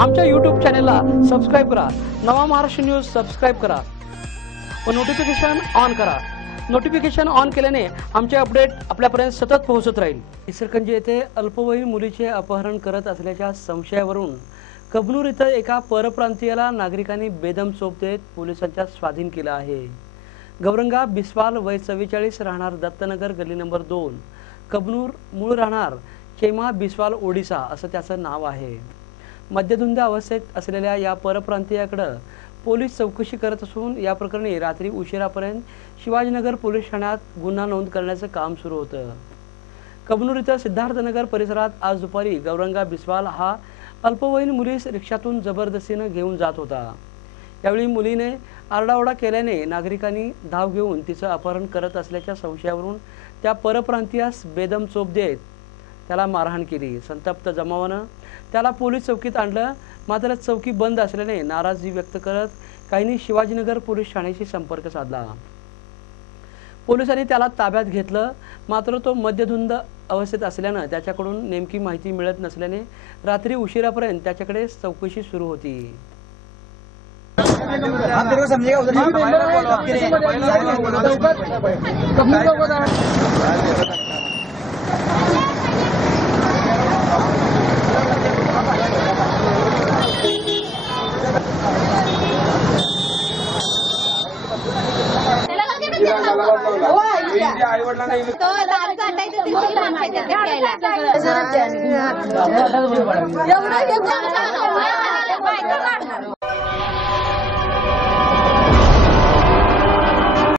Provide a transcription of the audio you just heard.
आमच्या YouTube चॅनलला subscribe करा। नवा महाराष्ट्र न्यूज सबस्क्राइब करा व नोटिफिकेशन ऑन करा। नोटिफिकेशन ऑन केल्याने आमचे अपडेट आपल्यापर्यंत सतत पोहोचत राहील। इचलकरंजी येथे अल्पवयीन मुलीचे अपहरण करत असल्याच्या संशयावरून कबनूर इथं एका परप्रांतीयाला नागरिकांनी बेदम चोप देत पोलिसांच्या स्वाधीन केला आहे। गौरंगा बिस्वाल वय 44 राहणार दत्तनगर गल्ली नंबर 2 कबनूर, मूळ राहणार चेमा बिस्वाल ओडिसा असं त्याचं नाव आहे। मद्यधुंद अवस्थेत असलेल्या या परप्रांतीयाकडे पोलीस चौकशी करत असून या प्रकरणी रात्री उशिरापर्यंत शिवाजीनगर पोलीस ठाण्यात गुन्हा नोंद करण्याचं काम सुरू होतं। कबनूर इथं सिद्धार्थनगर परिसरात आज दुपारी गौरंगा बिस्वाल हा अल्पवयीन मुलीस रिक्षातून जबरदस्तीने घेऊन जात होता। यावेळी मुलीने आरडाओरडा केल्याने नागरिकांनी धाव घेऊन तिचं अपहरण करत असल्याच्या संशयावरून त्या परप्रांतीयास बेदम चोप देत त्याला मारहाण केली। संतप्त जमावानं त्याला पोलीस चौकीत आणलं, मात्र चौकी बंद असल्याने नाराजी व्यक्त करत काहींनी शिवाजीनगर पोलीस ठाण्याशी संपर्क साधला। पोलिसांनी त्याला ताब्यात घेतलं, मात्र तो मद्यधुंद अवस्थेत असल्याने त्याच्याकडून नेमकी माहिती मिळत नसल्याने रात्री उशिरापर्यंत त्याच्याकडे चौकशी सुरू होती। आप तेरे को समझेगा उधर आई वडिलांना